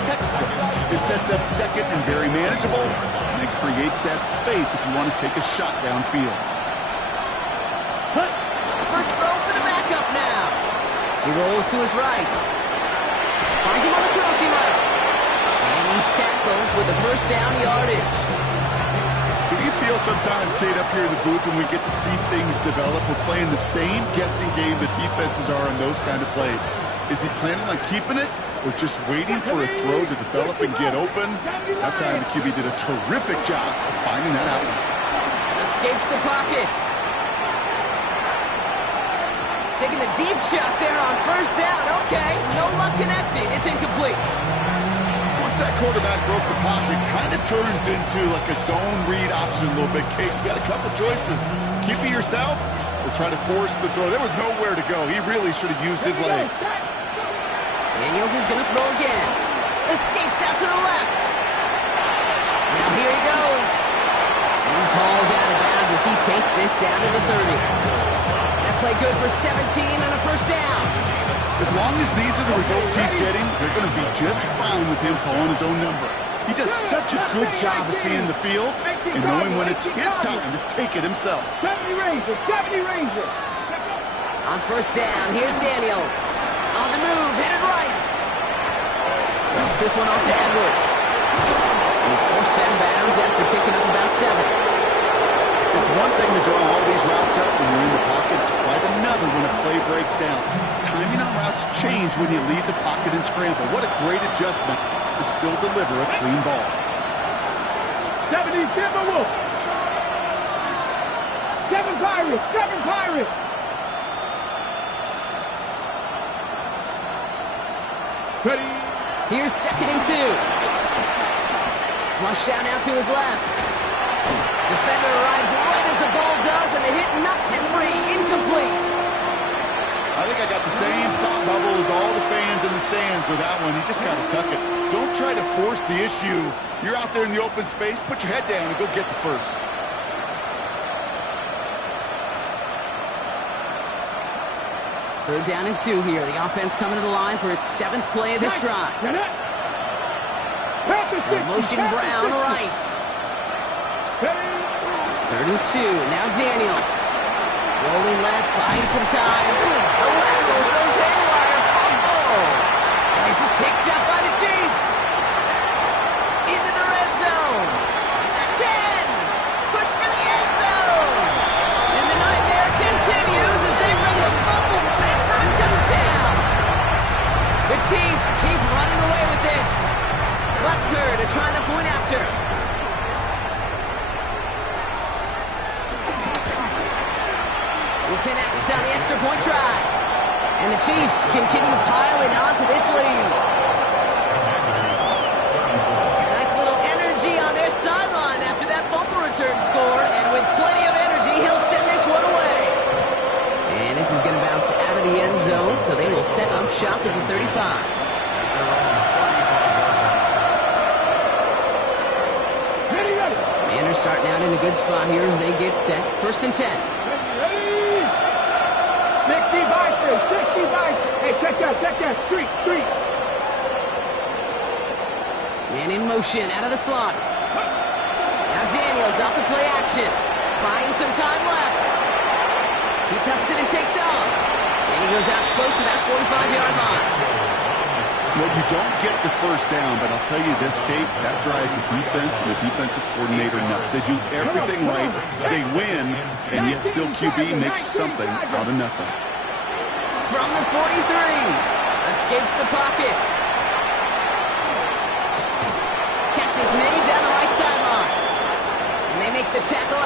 Textbook. It sets up 2nd and very manageable, and it creates that space if you want to take a shot downfield. First throw for the backup now. He rolls to his right. Finds him on the crossing route. And he's tackled with the 1st down yardage. Do you feel sometimes, Kate, up here in the booth when we get to see things develop, we're playing the same guessing game the defenses are on those kind of plays? Is he planning on keeping it or just waiting for a throw to develop and get open? That time the QB did a terrific job of finding that outlet. Escapes the pocket. Taking the deep shot there on 1st down. Okay, no luck connecting. It's incomplete. Once that quarterback broke the pocket, kind of turns into like a zone read option a little bit. Kate, you got a couple choices. Keep it yourself or try to force the throw. There was nowhere to go. He really should have used his legs. Daniels is going to throw again. Escapes out to the left. Now here he goes. And he's hauled out of bounds as he takes this down to the 30. That play good for 17 and a 1st down. As long as these are the results he's getting, they're going to be just fine with him calling his own number. He does such a good job of seeing the field and knowing when it's his time to take it himself. 70 Ranger. On 1st down, here's Daniels. On the move, headed right. Drops this one off to Edwards. And he's forced out of bounds after picking up about 7. It's one thing to draw all these routes up when you're in the pocket. It's quite another when a play breaks down. Timing on routes change when you leave the pocket and scramble. What a great adjustment to still deliver a clean ball. 70 Timberwolves. 7 Pirates. Ready. Here's 2nd and 2. Flush out now to his left. Defender arrives right as the ball does, and the hit knocks it free. Incomplete. I think I got the same thought bubble as all the fans in the stands with that one. You just got to tuck it. Don't try to force the issue. You're out there in the open space. Put your head down and go get the first. Third down and 2 here. The offense coming to the line for its 7th play of this drive. Motion Brown right. It's 3rd and 2. Now Daniels. Rolling left, buying some time. The lateral goes haywire. Fumble. And this is picked up by the Chiefs. Into the red zone. The 10. Push for the end zone. And the nightmare continues as they bring the fumble back for a touchdown. The Chiefs keep running away with this. Butker to try the point after. Who connects on the extra point try. And the Chiefs continue piling onto this lead. Nice little energy on their sideline after that fumble return score. And with plenty of energy, he'll send this one away. And this is going to bounce out of the end zone, so they will set up shop at the 35. Starting out in a good spot here as they get set. 1st and 10. Ready. 60 Bison. Hey, check that. Street. Man in motion out of the slot. Now Daniels off the play action. Buying some time left. He tucks it and takes off. And he goes out close to that 45-yard line. Well, you don't get the first down, but I'll tell you this, Kate, that drives the defense and the defensive coordinator nuts. They do everything right. They win, and yet still QB makes something out of nothing. From the 43, escapes the pocket. Catch is made down the right sideline. And they make the tackle